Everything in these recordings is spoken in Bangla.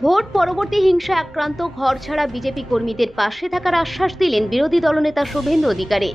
ভোট পরবর্তী হিংসা আক্রান্ত ঘরছাড়া বিজেপি কর্মীদের পাশে থাকার আশ্বাস দিলেন বিরোধী দলনেতা শুভেন্দু অধিকারী।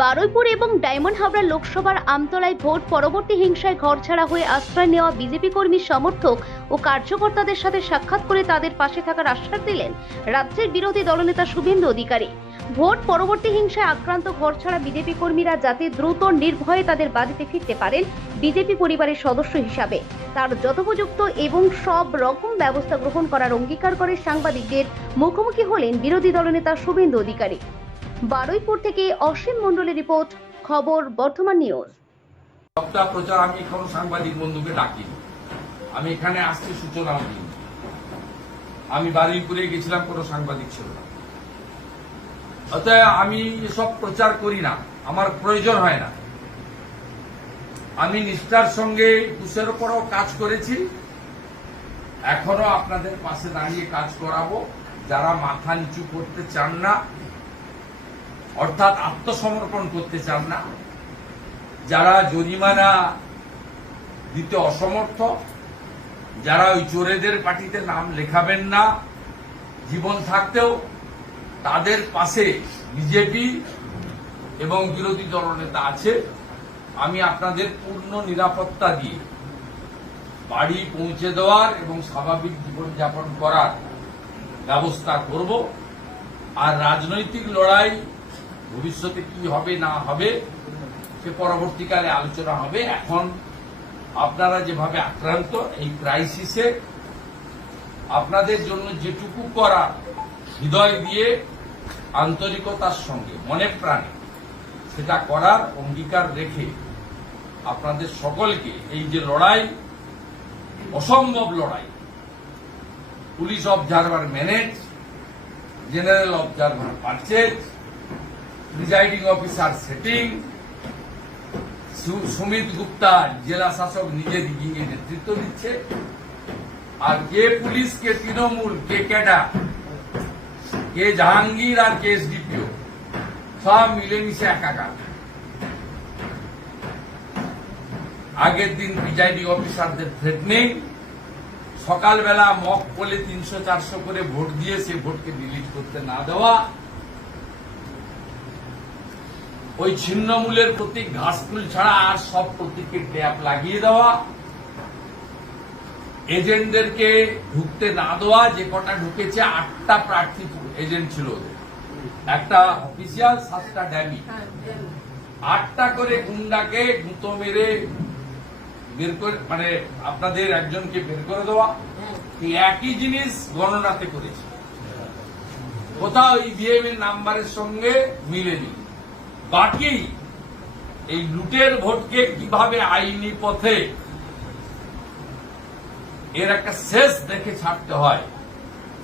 বারুইপুর এবং ডায়মন্ড হাবড়া লোকসভার আমতলায় ভোট পরবর্তী হিংসায় ঘরছাড়া হয়ে আশ্রয় নেওয়া বিজেপি কর্মী সমর্থক ও কার্যকর্তাদের সাথে সাক্ষাৎ করে তাদের পাশে থাকার আশ্বাস দিলেন রাজ্যের বিরোধী দলনেতা শুভেন্দু অধিকারী। ভোট পরবর্তী হিংসায় আক্রান্ত ঘরছাড়া বিজেপি কর্মীরা যাতে দ্রুত নির্ভয়ে তাদের বাড়িতে ফিরতে পারেন, বিজেপি পরিবারের সদস্য হিসাবে তার যথোপযুক্ত এবং সব রকম ব্যবস্থা গ্রহণ করার অঙ্গীকার করে সাংবাদিকদের মুখোমুখি হলেন বিরোধী দলনেতা শুভেন্দু অধিকারী। বারুইপুর থেকে অসীম মণ্ডলের রিপোর্ট, খবর বর্ধমান নিউজ। সপ্তাহ প্রচার আমি কোনো সাংবাদিক বন্ধুকে ডাকিনি। আমি এখানে আসছি সূচনাও দিই। আমি বারুইপুরে গেছিলাম, কোনো সাংবাদিক ছিল না। অতএব আমি এসব প্রচার করি না, আমার প্রয়োজন হয় না। আমি নিষ্ঠার সঙ্গে কুশের উপরও কাজ করেছি, এখনো আপনাদের পাশে দাঁড়িয়ে কাজ করাবো। যারা মাথা নিচু করতে চান না, অর্থাৎ আত্মসমর্পণ করতে চান না, যারা জরিমানা দিতে অসমর্থ, যারা ওই চোরেদের পার্টিতে নাম লেখাবেন না জীবন থাকতেও, তাদের পাশে বিজেপি এবং বিরোধী দলনেতা আছে। আমি আপনাদের পূর্ণ নিরাপত্তা দিয়ে বাড়ি পৌঁছে দেওয়ার এবং স্বাভাবিক জীবনযাপন করার ব্যবস্থা করব। আর রাজনৈতিক লড়াই ভবিষ্যতে কি হবে না হবে সে পরবর্তীকালে আলোচনা হবে। এখন আপনারা যেভাবে আক্রান্ত এই ক্রাইসিসে, আপনাদের জন্য যেটুকু করা হৃদয় দিয়ে আন্তরিকতার সঙ্গে মনে প্রাণে সেটা করার অঙ্গীকার রেখে আপনাদের সকলকে এই যে লড়াই, অসম্ভব লড়াই, police observer manage, general observer purchase, presiding officer setting, Sumit Gupta জেলা শাসক নিজে গিয়ে নেতৃত্ব দিচ্ছে, আর কে পুলিশ, কে তৃণমূল, কে ক্যাডার, কে জাহাঙ্গীর আর কে এসডিপিও, সব মিলেমিশে একাকার। আগের দিন প্রিজাইডিং অফিসারদের থ্রেটনিং, সকালবেলা মক পোলে 300-400 করে ভোট দিয়ে সে ভোটকে ডিলিট করতে না দেওয়া, ওই ছিন্নমূলের প্রতীক ঘাসফুল ছাড়া আর সব প্রতীকের ট্যাপ লাগিয়ে দেওয়া, এজেন্টদেরকে ঢুকতে না দেওয়া। যে কটা ঢুকেছে 8টা প্রার্থী এজেন্ট ছিল, একটা অফিসিয়াল, 7টা ড্যামি, 8টা করে গুন্ডাকে গুঁতো মেরে বের করে, মানে আপনাদের একজনকে বের করে দেওয়া। একই জিনিস গণনাতে করেছে, কোথাও ইভিএম এর নাম্বারের সঙ্গে মিলেনি। বাকি এই লুটের ভোটকে কিভাবে আইনি পথে এর একটা শেষ দেখে ছাড়তে হয়,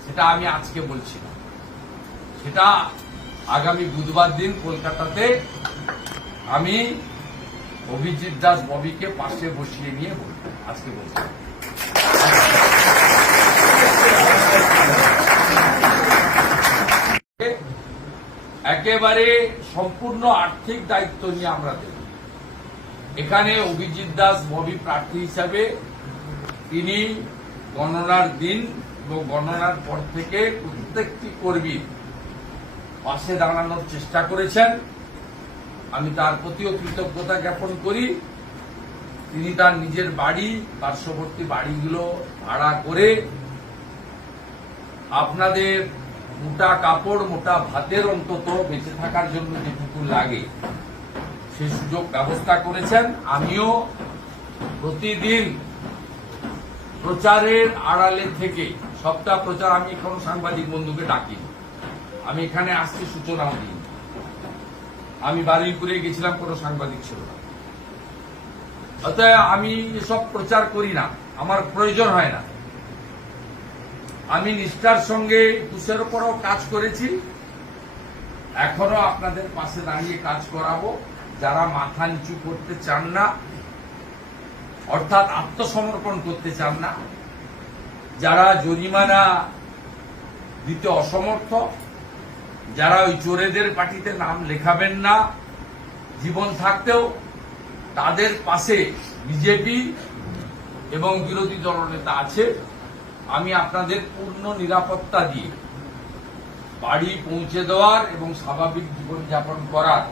সেটা আমি আজকে বলছি না, সেটা আগামী বুধবার দিন কলকাতাতে আমি অভিজিৎ দাস ববিকে পাশে বসিয়ে নিয়ে বলবো। আজকে বলছি একেবারে সম্পূর্ণ আর্থিক দায়িত্ব নিয়ে আমরা দেব। এখানে অভিজিৎ দাস ববি প্রার্থী হিসাবে তিনি গণনার দিন এবং গণনার পর থেকে প্রত্যেকটি কর্মীর পাশে দাঁড়ানোর চেষ্টা করেছেন। আমি তার প্রতিও কৃতজ্ঞতা জ্ঞাপন করি। তিনি তার নিজের বাড়ি, পার্শ্ববর্তী বাড়িগুলো ভাড়া করে আপনাদের মোটা কাপড়, মোটা ভাতের অন্তত বেঁচে থাকার জন্য যেটুকু লাগে সে সুযোগ ব্যবস্থা করেছেন। আমিও প্রতিদিন প্রচারের আড়ালে থেকে, সপ্তাহ প্রচার আমি কোনো সাংবাদিক বন্ধুকে ডাকিনি। আমি এখানে আসছি সূচনাও দিই। আমি বারুইপুরে গেছিলাম, কোনো সাংবাদিক ছিল না। অতএব আমি এসব প্রচার করি না, আমার প্রয়োজন হয় না। আমি নিষ্ঠার সঙ্গে কুশের উপরও কাজ করেছি, এখনো আপনাদের পাশে দাঁড়িয়ে কাজ করাবো। যারা মাথা নিচু করতে চান না, অর্থাৎ আত্মসমর্পণ করতে চান না, যারা জরিমানা দিতে অসমর্থ, যারা ওই চোরেদের পার্টিতে নাম লেখাবেন না জীবন থাকতেও, তাদের পাশে বিজেপি এবং বিরোধী দলনেতা আছে। আমি আপনাদের পূর্ণ নিরাপত্তা দিয়ে বাড়ি পৌঁছে দেওয়ার এবং স্বাভাবিক জীবনযাপন করার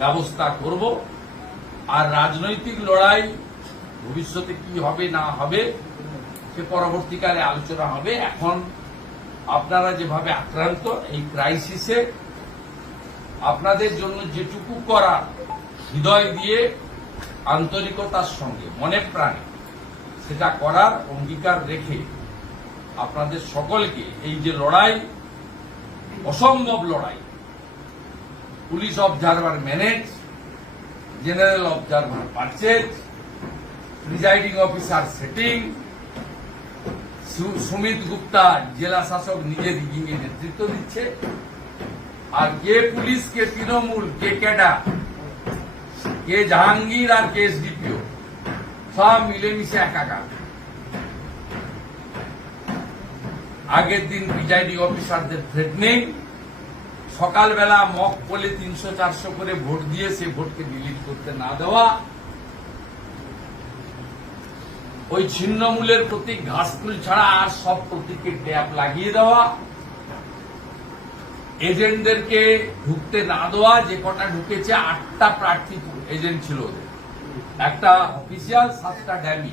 ব্যবস্থা করব। আর রাজনৈতিক লড়াই ভবিষ্যতে কি হবে না হবে সে পরবর্তীকালে আলোচনা হবে। এখন আপনারা যেভাবে আক্রান্ত এই ক্রাইসিসে আপনাদের জন্য যেটুকু করা হৃদয় দিয়ে আন্তরিকতার সঙ্গে মনে প্রাণে সেটা করার অঙ্গীকার রেখে আপনাদের সকলকে এই যে লড়াই, অসম্ভব লড়াই, police observer manage, general observer purchase, presiding officer setting, Sumit Gupta জেলা শাসক নিজে রিগিংয়ে নেতৃত্ব দিচ্ছে, আর কে পুলিশ, কে তৃণমূল, কে ক্যাডার, কে জাহাঙ্গীর আর কে এসডিপিও সব মিলেমিশে একাকার। আগের দিন প্রিজাইডিং অফিসারদের থ্রেটনিং, সকালবেলা মক পোলে 300-400 করে ভোট দিয়ে সে ভোটকে ডিলিট করতে না দেওয়া, ওই ছিন্নমূলের প্রতীক ঘাসফুল ছাড়া আর সব প্রতীকের ট্যাপ লাগিয়ে দেওয়া, এজেন্টদেরকে ঢুকতে না দেওয়া, যে কটা ঢুকেছে 8টা প্রার্থী এজেন্ট ছিল ওদের, একটা অফিসিয়াল 7টা ড্যামি,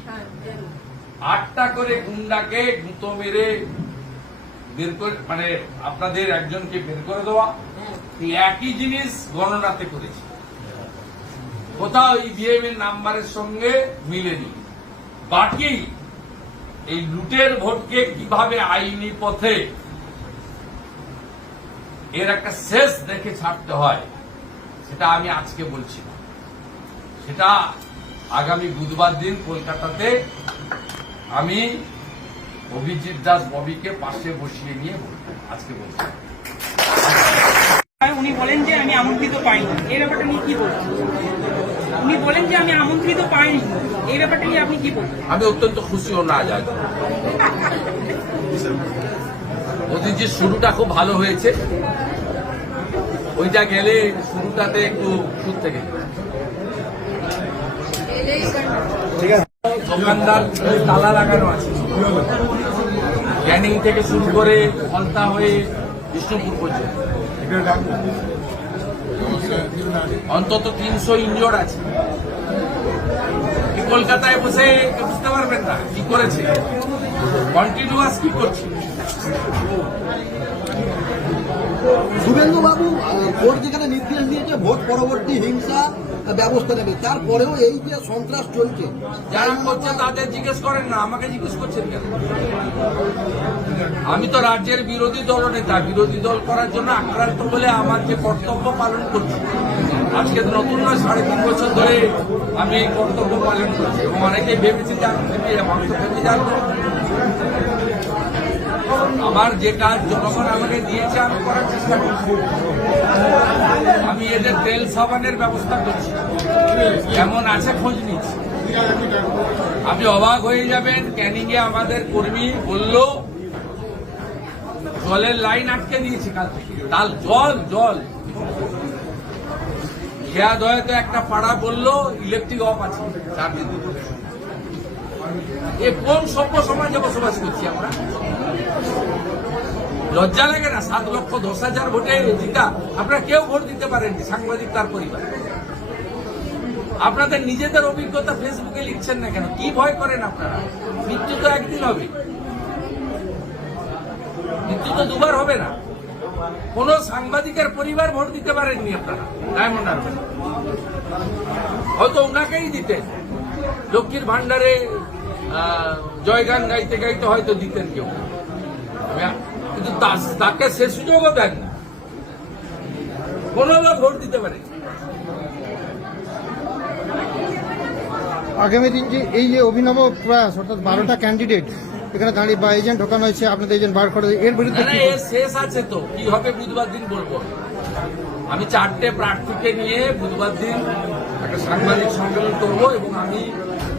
8টা করে গুন্ডাকে গুঁতো মেরে বের করে, মানে আপনাদের একজনকে বের করে দেওয়া। এই একই জিনিস গণনাতে করেছে, কোথাও ইভিএম এর নাম্বারের সঙ্গে মিলেনি। বাকি এই লুটের ভোটকে কিভাবে আইনি পথে এর একটা শেষ দেখে ছাড়তে হয় সেটা আমি আজকে বলছি না, সেটা আগামী বুধবার দিন কলকাতাতে আমি অভিজিৎ দাস ববিকে পাশে বসিয়ে নিয়ে বলবো। আজকে বলছি উনি বলেন যে আমি আমন্ত্রিত পাইনি, এই ব্যাপারটা নিয়ে কি বলছেন? উনি বলেন যে আমি আমন্ত্রিত পাইনি, এই ব্যাপারটা নিয়ে আপনি কি বলছেন? আমি অত্যন্ত খুশি ও না যাই, মোদীর যে শুরুটা খুব ভালো হয়েছে, ওইটা গেলে শুরুটাতে একটু সুদ থেকে দোকানদার তালা লাগানো আছে, ক্যানিং থেকে শুরু করে ফলতা হয়ে বিষ্ণুপুর পর্যন্ত অন্তত 300 ইনজোর্ড আছে। কলকাতায় বসে বুঝতে পারবেন না কি করেছে, কন্টিনিউয়াস কি করছে। শুভেন্দু বাবু কোর্ট যেখানে নির্দেশ দিয়েছে ভোট পরবর্তী হিংসা ব্যবস্থা নেবে, তারপরেও এই যে সন্ত্রাস চলছে, যারা করছে তাদের জিজ্ঞেস করেন না, আমাকে জিজ্ঞেস করছেন কেন? আমি তো রাজ্যের বিরোধী দলনেতা, বিরোধী দল করার জন্য আক্রান্ত বলে আমার যে কর্তব্য পালন করছি, আজকে নতুন নয়, 3.5 বছর ধরে আমি এই কর্তব্য পালন করছি এবং অনেকে ভেবেছি যে আমি ভেবে যাবো, আমি তো ভেবে যাবো। আমার যে কাজ জনগণ আমাকে দিয়েছে আমি করার চেষ্টা করছি। আমি এদের তেল সাবানের ব্যবস্থা করছি, কেমন আছে খোঁজ নিচ্ছি। আপনি অবাক হয়ে যাবেন, ক্যানিং এ আমাদের কর্মী বলল জলের লাইন আটকে দিয়েছে কাল থেকে, তাল জল খেয়া দয়াতে একটা পাড়া বলল ইলেকট্রিক অফ আছে 4 দিন। এ কোন সভ্য সমাজে বসবাস করছি আমরা? লজ্জা লাগে না? 7,10,000 ভোটে জিতা, আপনারা কেউ ভোট দিতে পারেননি, সাংবাদিক তার পরিবার। আপনাদের নিজেদের অভিজ্ঞতা ফেসবুকে লিখছেন না কেন? কি ভয় করেন আপনারা? মৃত্যু তো একদিন হবে, মৃত্যু তো দুবার হবে না। কোন সাংবাদিকের পরিবার ভোট দিতে পারেননি আপনারা ডায়মন্ড হারবারে, হয়তো ওনাকেই দিতেন। লক্ষ্মীর ভান্ডারে জয়গান গাইতে গাইতে হয়তো দিতেন কেউ, কিন্তু তাকে সে সুযোগও দেন না, কোন লোক ভোট দিতে পারে। আগামী দিন যে এই যে অভিনব প্রয়াস, অর্থাৎ 12টা ক্যান্ডিডেট এখানে দাঁড়িয়ে বা এজেন্ট ঢোকানো হয়েছে, আপনাদের এজেন্ট বার করে, এর বিরুদ্ধে কি এর শেষ আছে তো? কি হবে বুধবার দিন বলবো। আমি 4টে প্রার্থীকে নিয়ে বুধবার দিন একটা সাংবাদিক সম্মেলন করবো এবং আমি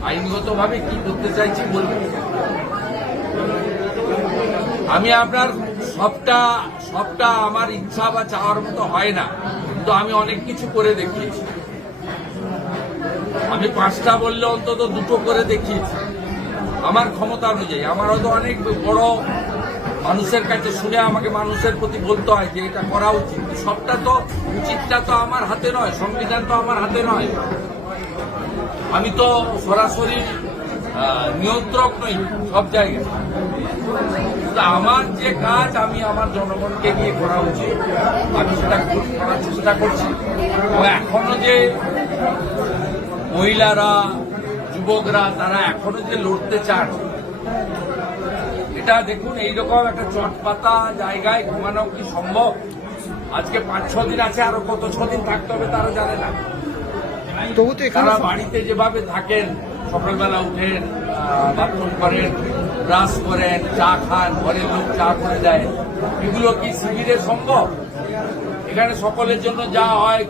আইনগতভাবে কি করতে চাইছি বলবো। আমি আপনার সবটা আমার ইচ্ছা বা চাওয়ার মতো হয় না, কিন্তু আমি অনেক কিছু করে দেখিয়েছি। আমি 5টা বললে অন্তত 2টো করে দেখিয়েছি। আমার ক্ষমতা অনুযায়ী। আমার হয়তো অনেক বড় মানুষের কাছে শুনে আমাকে মানুষের প্রতি বলতে হয় যে এটা করা উচিত। সবটা তো উচিতটা তো আমার হাতে নয়, সংবিধান তো আমার হাতে নয়। আমি তো সরাসরি নিয়ন্ত্রক নই সব জায়গায়। কিন্তু আমার যে কাজ আমি আমার জনগণকে নিয়ে করা উচিত, আমি সেটা করার চেষ্টা করছি। এবং এখনো যে মহিলারা, যুবকরা তারা এখনো যে লড়তে চান, এটা দেখুন এইরকম একটা চটপাতা জায়গায় ঘুমানো কি সম্ভব? আজকে 5-6 দিন আছে, আরো কত 6 দিন থাকতে হবে তারা জানে না। তবু তো এখানে তারা বাড়িতে যেভাবে থাকেন, সকালবেলা উঠেন, বাথরুম করেন, ব্রাশ করেন, চা খান, ঘরের লোক চা করে দেয়, এগুলো কি শিবিরে সম্ভব? এখানে সকলের জন্য যা হয়